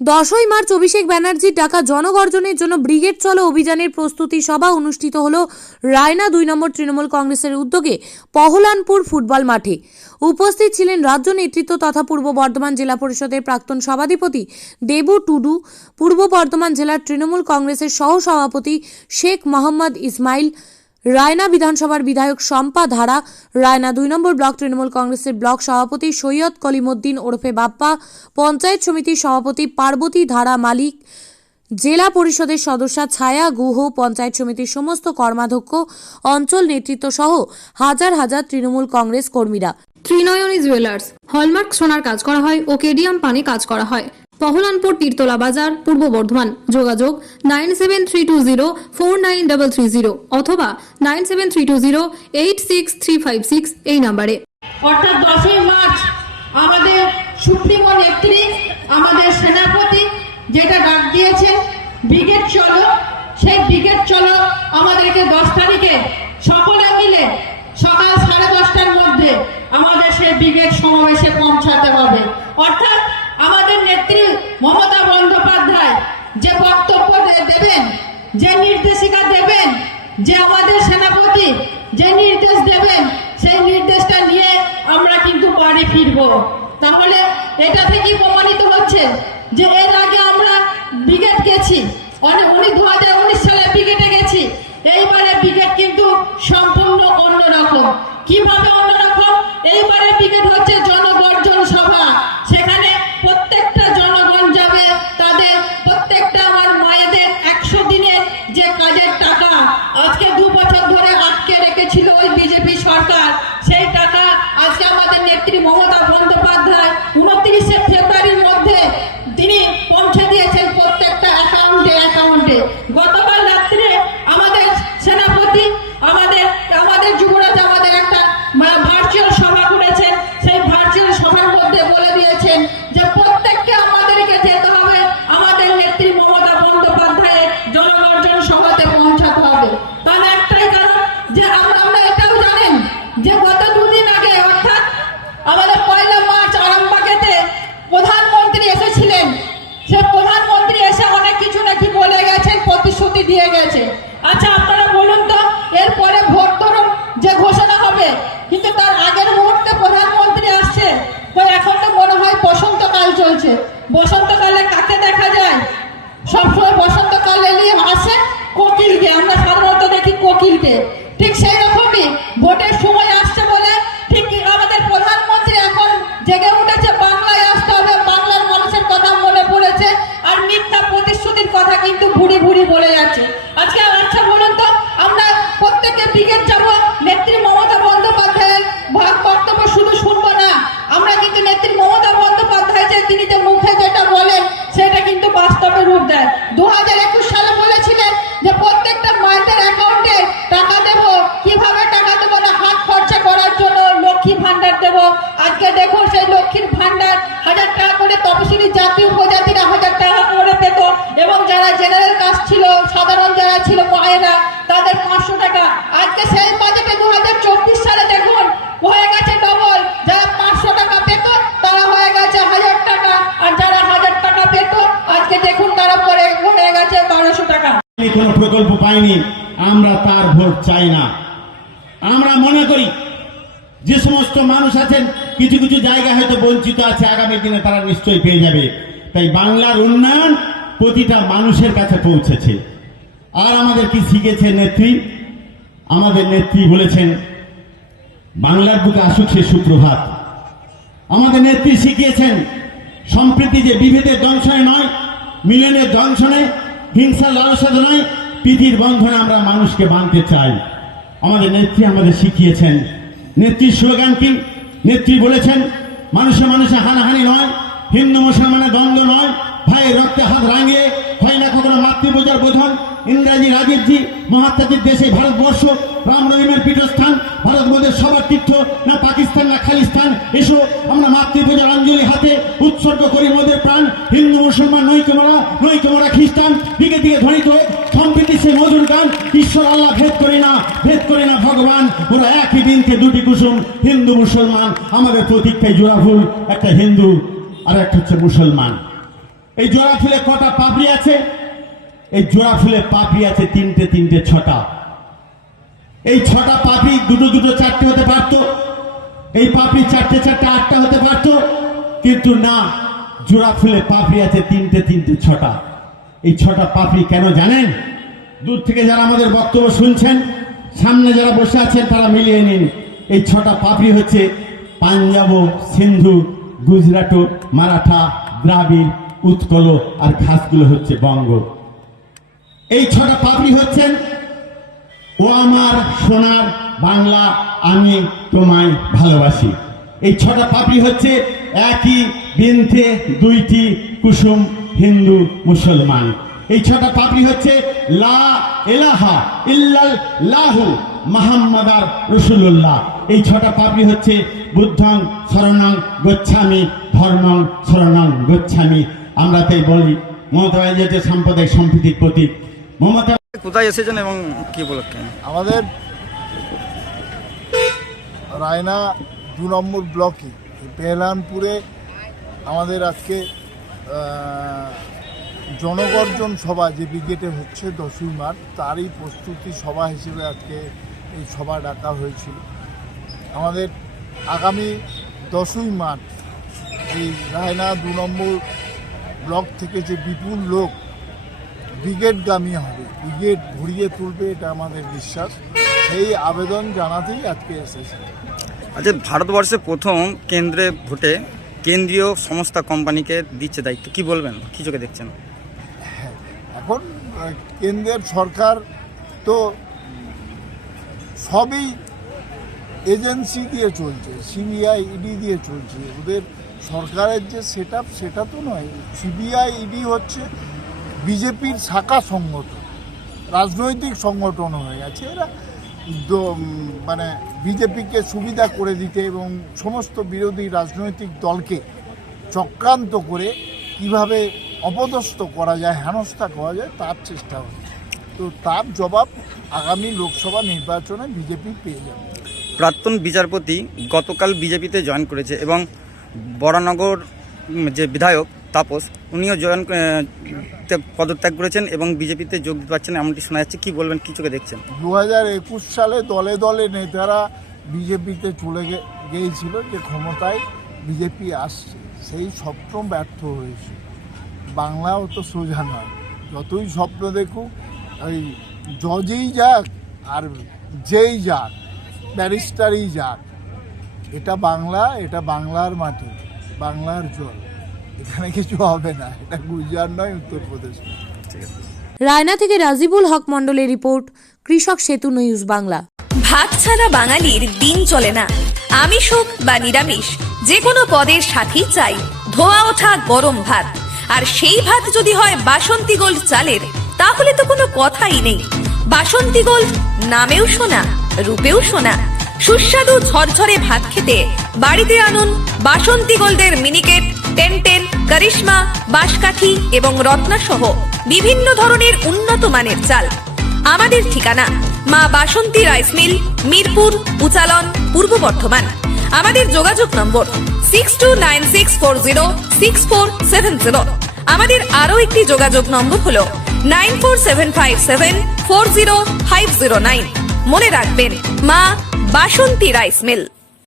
10ই March অভিষেক ব্যানার্জির ডাকা জনগর্জনের জন্য ব্রিগেড চলো অভিযানের প্রস্তুতি সভা অনুষ্ঠিত হলো রায়না 2 নম্বর তৃণমূল কংগ্রেসের উদ্যোগে পহলানপুর ফুটবল মাঠে। উপস্থিত ছিলেন রাজ্য নেতৃত্ব তথা পূর্ব বর্ধমান জেলা পরিষদের প্রাক্তন সভাধিপতি দেবু টুডু, পূর্ব বর্ধমান জেলার তৃণমূল কংগ্রেসের সহ সভাপতি শেখ মোহাম্মদ ইসমাইল, রায়না বিধানসভার বিধায়ক শম্পা ধারা, রায়না 2 নম্বর ব্লক তৃণমূল কংগ্রেসের ব্লক সভাপতি সৈয়দ কলিমুদ্দিন ওরফে বাপ্পা, পঞ্চায়েত সমিতির সভাপতি পার্বতী ধারা মালিক, জেলা পরিষদের সদস্যা ছায়া গুহ, পঞ্চায়েত সমিতির সমস্ত কর্মাধ্যক্ষ, অঞ্চল নেতৃত্ব সহ হাজার হাজার তৃণমূল কংগ্রেস কর্মীরা। ত্রিনয়নী জুয়েলার্স হলমার্ক সোনার কাজ করা হয় ও কেডিয়াম পানি কাজ করা হয়। পহলানপুর তীরতলা বাজার, পূর্ব বর্ধমান। যোগাযোগ 9732049330 অথবা 9732086356 এই নম্বরে। অর্থাৎ 10ই মার্চ আমাদের সুপ্রিমো নেত্রী, আমাদের সেনাপতি যেটা ডাক দিয়েছেন ব্রিগেড চলো, সেই ব্রিগেড চলো আমাদেরকে 10 তারিখে সকলে মিলে সকাল 10:30টার মধ্যে আমাদের সেই ব্রিগেড সমাবেশে পৌঁছাতে হবে। অর্থাৎ আমাদের নেত্রী মমতা বন্দ্যোপাধ্যায় যে বক্তব্য দেবেন, যে নির্দেশিকা দেবেন, যে আমাদের সেনাপতি যে নির্দেশ দেবেন, সেই নির্দেশটা নিয়ে আমরা কিন্তু বাড়ি ফিরবো। তাহলে এটা থেকেই প্রমাণিত হচ্ছে যে এর আগে আমরা ব্রিগেড গেছি, উনি 2019 সালে ব্রিগেডে গেছি। এইবারে ব্রিগেড কিন্তু সম্পূর্ণ অন্যরকম। কিভাবে অন্যরকম? এইবারে ব্রিগেড হচ্ছে জনগর্জন সভা। সেখানে প্রত্যেকটা জনগণ যাবে, তাদের প্রত্যেকটা আমার মায়েদের 100 দিনের যে কাজের টাকা আজকে 2 বছর ধরে আটকে রেখেছিল ওই বিজেপি সরকার, সেই টাকা আজকে আমাদের নেত্রী মমতা বন্দ্যোপাধ্যায় 29শে ফেব্রুয়ারির মধ্যে তিনি পৌঁছে দিয়েছেন প্রত্যেকটা অ্যাকাউন্টে। গতকাল রাত্রে আমাদের সেনাপতি, আমাদের যুবরাজ আমাদের একটা ভার্চুয়াল সভা করেছেন। সেই ভার্চুয়াল সভার মধ্যে বলে দিয়েছেন যে প্রত্যেককে আমাদেরকে যেতে হবে আমাদের নেত্রী মমতা বন্দ্যোপাধ্যায়ের জনগর্জন সভাতে পৌঁছাতে হবে। তার একটাই কারণ যে আমরা এটাও জানেন যে গত 2 দিন আগে অর্থাৎ আমাদের 1 মার্চ আরামবাগেতে প্রধানমন্ত্রী এসেছিলেন। সে প্রধানমন্ত্রী এসে অনেক কিছু নাকি বলে গেছেন, প্রতিশ্রুতি দিয়ে গেছে। আচ্ছা আপনারা বলুন তো, এরপরে ভোট ধরুন যে ঘোষণা হবে, কিন্তু তার আগের মুহূর্তে প্রধানমন্ত্রী আসছে। তো এখন তো মনে হয় বসন্তকাল চলছে। বসন্তকালে কাকে দেখা যায়? সবসময় বসন্তকাল এলে আসে কোকিলকে, আমরা সাধারণত দেখি কোকিলকে। ঠিক সেই রকমই ভোটের সময় আসছে বলে ঠিক আমাদের প্রধানমন্ত্রী এখন জেগে উঠেছে, বাংলায় আসতে হবে, বাংলার মানুষের কথা মনে পড়েছে, আর মিথ্যা প্রতিশ্রুতির কথা কিন্তু ভুড়ি ভুড়ি বলে যাচ্ছে। আজকে আচ্ছা বলুন তো, আমরা প্রত্যেকে ব্রিগেড যাব, নেত্রী মমতা বন্দ্যোপাধ্যায়ের বক্তব্য শুধু শুনবো না, আমরা কিন্তু নেত্রী মমতা বন্দ্যোপাধ্যায় যে তিনি যে মুখে যেটা বলেন সেটা কিন্তু বাস্তবে রূপ দেয়। 2021 সালে বলেছিলেন যে প্রত্যেকটা মায়েদের অ্যাকাউন্টে টাকা দেব। কিভাবে টাকা দেবো? না, হাত খরচা করার জন্য লক্ষ্মী ভান্ডার দেব। আজকে দেখুন সেই লক্ষ্মীর ভান্ডার 1000 টাকা করে তপশিলি জাতি উপজাতিরা 1000 টাকা করে পেত, এবং যারা জেনারেল কাস্ট ছিল, সাধারণ যারা ছিল মায়েরা, তাদের 500 টাকা। আজকে সেই বাজেটে 2024 সালে দেখুন হয়ে গেছে ডবল। যারা 500 টাকা পেত তারা হয়ে গেছে 1000 টাকা, আর যারা 1000 টাকা পেত আজকে দেখুন তারা পরে হয়ে গেছে 1200 টাকা। কোনো প্রকল্প পাইনি, আমরা তার ভোট চাই না। আমরা মনে করি যে সমস্ত মানুষ আছেন কিছু কিছু জায়গা হয়তো বঞ্চিত আছে, আগামী দিনে তারা নিশ্চয়ই পেয়ে যাবে। তাই বাংলার উন্নয়ন প্রতিটা মানুষের কাছে পৌঁছেছে। আর আমাদের কি শিখেছে নেত্রী? আমাদের নেত্রী বলেছেন বাংলার বুকে আসুক সে সুপ্রভাত। আমাদের নেত্রী শিখিয়েছেন সম্প্রীতি যে বিভেদের দংশনে নয়, মিলনের দংশনে, হিংসা লালসাতে নয়, প্রীতির বন্ধনে আমরা মানুষকে বাঁধতে চাই। আমাদের নেত্রী আমাদের শিখিয়েছেন। নেত্রীর স্লোগান কি? নেত্রী বলেছেন মানুষে মানুষে হানাহানি নয়, হিন্দু মুসলমানের দ্বন্দ্ব নয়, ভাইয়ের রক্তে হাত রাঙিয়ে হয় না কখনো মাতৃপূজার বোধন। ইংরাজি রাজীবজি মহাত্মাজির দেশে ভারতবর্ষ, রাম রহিমের পীঠস্থান, ভারত মোদের সবার তীর্থ, না পাকিস্তান না খালিস্তান। এসো আমরা মাতৃপূজার অঞ্জলি হাতে উৎসর্গ করি মোদের প্রাণ। হিন্দু মুসলমান নইকে মোরা খ্রিস্টান, দিকে দিকে ধ্বনিত সম্প্রীতি সে মধুর গান। ঈশ্বর আল্লাহ ভেদ করি না ভগবান, ওরা একই দিনকে দুটি কুসুম। হিন্দু মুসলমান আমাদের প্রতীকটাই জোড়া ফুল, একটা হিন্দু আর একটা হচ্ছে মুসলমান। এই জোড়া ফুলে কটা পাপড়ি আছে? এই জোড়া ফুলে পাপড়ি আছে তিনটে তিনটে ছটা। এই ছটা পাপড়ি দুটো দুটো চারটে হতে পারতো, এই পাপড়ি চারটে চারটে আটটা হতে পারতো, কিন্তু না, জোড়া ফুলে পাপড়ি আছে তিনটে তিনটে ছটা। এই ছটা পাপড়ি কেন জানেন? দূর থেকে যারা আমাদের বক্তব্য শুনছেন, সামনে যারা বসে আছেন তারা মিলিয়ে নিন। এই ছটা পাপড়ি হচ্ছে পাঞ্জাব, সিন্ধু, গুজরাট, মারাঠা, দ্রাবিড়, উৎকল, আর ঘাসগুলো হচ্ছে বঙ্গ। এই ছটা পাপড়ি হচ্ছেন ও আমার সোনার বাংলা, আমি তোমায় ভালোবাসি। এই ছটা পাপড়ি হচ্ছে একই বৃন্তে দুইটি কুসুম, হিন্দু মুসলমান। এই ছটা পাপড়ি হচ্ছে লা ইলাহা ইল্লাল্লাহু মুহাম্মাদুর রাসূলুল্লাহ। এই ছটা পাপড়ি হচ্ছে বুদ্ধং শরণং গচ্ছামি, ধর্মং শরণং গচ্ছামি। আমরা তাই বলি মমতা ব্যানার্জি সাম্প্রদায়িক সম্প্রীতির প্রতীক। মমতা কোথায় এসেছেন এবং কি উপলক্ষে? আমাদের রায়না 2 নম্বর ব্লকে পেহলানপুরে আমাদের আজকে জনগর্জন সভা যে ব্রিগেডে হচ্ছে 10ই মার্চ, তারই প্রস্তুতি সভা হিসেবে আজকে এই সভা ডাকা হয়েছিল। আমাদের আগামী 10ই মার্চ এই রায়না 2 নম্বর ব্লক থেকে যে বিপুল লোক ব্রিগেডগামী হবে, ব্রিগেড ভরিয়ে তুলবে, এটা আমাদের বিশ্বাস। সেই আবেদন জানাতেই আজকে এসেছে। আচ্ছা, ভারতবর্ষে প্রথম কেন্দ্রে ভোটে কেন্দ্রীয় সংস্থা কোম্পানিকে দিচ্ছে দায়িত্ব, কি বলবেন, কি চোখে দেখছেন? এখন কেন্দ্রের সরকার তো সবই এজেন্সি দিয়ে চলছে, সিবিআই, ইডি দিয়ে চলছে। ওদের সরকারের যে সেটআপ সেটা তো নয়। সিবিআই, ইডি হচ্ছে বিজেপির শাখা সংগঠন, রাজনৈতিক সংগঠন হয়ে গেছে। এরা মানে বিজেপিকে সুবিধা করে দিতে এবং সমস্ত বিরোধী রাজনৈতিক দলকে চক্রান্ত করে কিভাবে অপদস্থ করা যায়, হেনস্থা করা যায়, তার চেষ্টা হচ্ছে। তো তার জবাব আগামী লোকসভা নির্বাচনে বিজেপি পেয়ে যাবে। প্রাক্তন বিচারপতি গতকাল বিজেপিতে জয়েন করেছে এবং বরানগর যে বিধায়ক তাপস, উনিও পদত্যাগ করেছেন এবং বিজেপিতে যোগ দিতে পারছেন এমনটি শোনা যাচ্ছে, কি বলবেন, কি চোখে দেখছেন? 2021 সালে দলে দলে নেতারা বিজেপিতে চলে গিয়েছিল যে ক্ষমতায় বিজেপি আসছে, সেই স্বপ্ন ব্যর্থ হয়েছে। বাংলাও তো সোজা নয়, যতই স্বপ্ন দেখুক, ওই জজই যাক আর যেই যাক, ব্যারিস্টারই যাক, এটা বাংলা, এটা বাংলার মাটি, বাংলার জল, এখানে কিছু হবে না। এটা গুজরাট নয়, উত্তরপ্রদেশ। রায়না থেকে রাজিবুল হক মণ্ডলের রিপোর্ট, কৃষক সেতু নিউজ বাংলা। ভাত ছাড়া বাঙালির দিন চলে না। আমিষ হোক বা নিরামিষ, যে কোনো পদের সাথেই চাই ধোয়া ওঠা গরম ভাত। আর সেই ভাত যদি হয় বাসন্তী গোল্ড চালের, তাহলে তো কোনো কথাই নেই। বাসন্তী গোল্ড, নামেও শোনা, রূপেও শোনা। সুস্বাদু ঝরঝরে ভাত খেতে বাড়িতে আনুন বাসন্তী গোল্ডের মিনিকেট, টেনটেন, করিশ্মা, বাঁশকাঠি এবং রত্না সহ বিভিন্ন ধরনের উন্নত মানের চাল। আমাদের ঠিকানা মা বাসন্তী রাইস মিল, মিরপুর, উচালন, পূর্ব বর্ধমান। আমাদের যোগাযোগ নম্বর 6296406470। আমাদের আরো একটি যোগাযোগ নম্বর হলো 9475740509। মনে রাখবেন, মা বাসন্তী রাইস মিল।